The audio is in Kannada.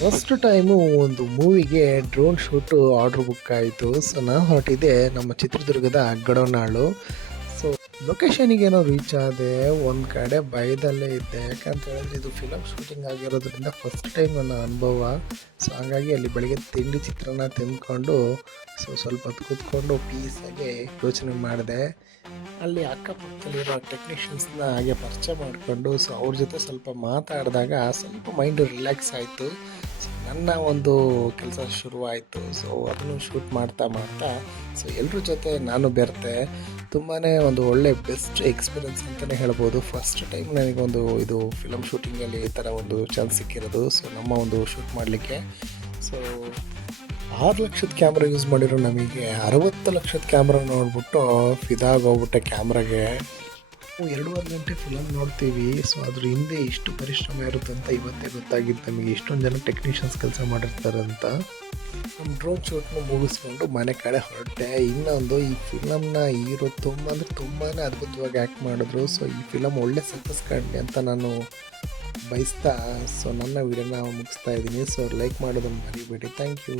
ಫಸ್ಟ್ ಟೈಮು ಒಂದು ಮೂವಿಗೆ ಡ್ರೋನ್ ಶೂಟು ಆರ್ಡ್ರ್ ಬುಕ್ ಆಯಿತು. ಸೊ ನಾನು ಹೊರಟಿದ್ದೆ ನಮ್ಮ ಚಿತ್ರದುರ್ಗದ ಗಡವನಾಳು. ಸೊ ಲೊಕೇಶನಿಗೆ ಏನೋ ರೀಚ್ ಆದೆ, ಒಂದು ಕಡೆ ಭಯದಲ್ಲೇ ಇದ್ದೆ. ಯಾಕಂತ ಹೇಳಿದ್ರೆ ಇದು ಫಿಲಮ್ ಶೂಟಿಂಗ್ ಆಗಿರೋದ್ರಿಂದ ಫಸ್ಟ್ ಟೈಮ್ ನನ್ನ ಅನುಭವ. ಸೊ ಹಾಗಾಗಿ ಅಲ್ಲಿ ಬೆಳಿಗ್ಗೆ ತಿಂಡಿ ಚಿತ್ರಾನ್ನ ತಿಂದ್ಕೊಂಡು ಸ್ವಲ್ಪ ಹೊತ್ತು ಕೂತ್ಕೊಂಡು ಪೀಸಾಗಿ ಯೋಚನೆ ಮಾಡಿದೆ. ಅಲ್ಲಿ ಅಕ್ಕಪಕ್ಕದಲ್ಲಿರೋ ಟೆಕ್ನಿಷಿಯನ್ಸ್ನ ಹಾಗೆ ಪರಿಚಯ ಮಾಡಿಕೊಂಡು ಅವ್ರ ಜೊತೆ ಸ್ವಲ್ಪ ಮಾತಾಡಿದಾಗ ಸ್ವಲ್ಪ ಮೈಂಡು ರಿಲ್ಯಾಕ್ಸ್ ಆಯಿತು. ನನ್ನ ಒಂದು ಕೆಲಸ ಶುರುವಾಯಿತು. ಅದನ್ನು ಶೂಟ್ ಮಾಡ್ತಾ ಎಲ್ಲರ ಜೊತೆ ನಾನು ಬೆರೆತೆ. ತುಂಬಾ ಒಂದು ಒಳ್ಳೆ ಬೆಸ್ಟ್ ಎಕ್ಸ್ಪೀರಿಯನ್ಸ್ ಅಂತಲೇ ಹೇಳ್ಬೋದು. ಫಸ್ಟ್ ಟೈಮ್ ನನಗೊಂದು ಇದು ಫಿಲಮ್ ಶೂಟಿಂಗಲ್ಲಿ ಈ ಥರ ಒಂದು ಚಾನ್ಸ್ ಸಿಕ್ಕಿರೋದು. ನಮ್ಮ ಒಂದು ಶೂಟ್ ಮಾಡಲಿಕ್ಕೆ 6 ಲಕ್ಷದ ಕ್ಯಾಮ್ರಾ ಯೂಸ್ ಮಾಡಿರೋ ನಮಗೆ 60 ಲಕ್ಷದ ಕ್ಯಾಮ್ರಾ ನೋಡ್ಬಿಟ್ಟು ಫಿದಾಗೋಗ್ಬಿಟ್ಟೆ ಕ್ಯಾಮ್ರಾಗೆ. 2.5 ಗಂಟೆ ಫಿಲಮ್ ನೋಡ್ತೀವಿ. ಅದ್ರ ಹಿಂದೆ ಇಷ್ಟು ಪರಿಶ್ರಮ ಇರುತ್ತೆ ಅಂತ ಇವತ್ತೇ ಗೊತ್ತಾಗಿತ್ತು ನಮಗೆ. ಇಷ್ಟೊಂದು ಜನ ಟೆಕ್ನಿಷಿಯನ್ಸ್ ಕೆಲಸ ಮಾಡಿರ್ತಾರಂತ. ನಮ್ಮ ಡ್ರೋನ್ ಶೂಟ್ನ ಮುಗಿಸ್ಕೊಂಡು ಮನೆ ಕಡೆ ಹೊರಟೆ. ಇನ್ನೊಂದು ಈ ಫಿಲಮ್ನ ಹೀರೋ ತುಂಬಾ ಅದ್ಭುತವಾಗಿ ಆ್ಯಕ್ಟ್ ಮಾಡಿದ್ರು. ಈ ಫಿಲಮ್ ಒಳ್ಳೆ ಸಕ್ಸಸ್ ಕಾಣಲಿ ಅಂತ ನಾನು ಬಯಸ್ತಾ ನನ್ನ ವಿಡಿಯೋನ ಮುಗಿಸ್ತಾ ಇದ್ದೀನಿ. ಲೈಕ್ ಮಾಡೋದನ್ನು ಮರಿಬೇಡಿ. Thank you.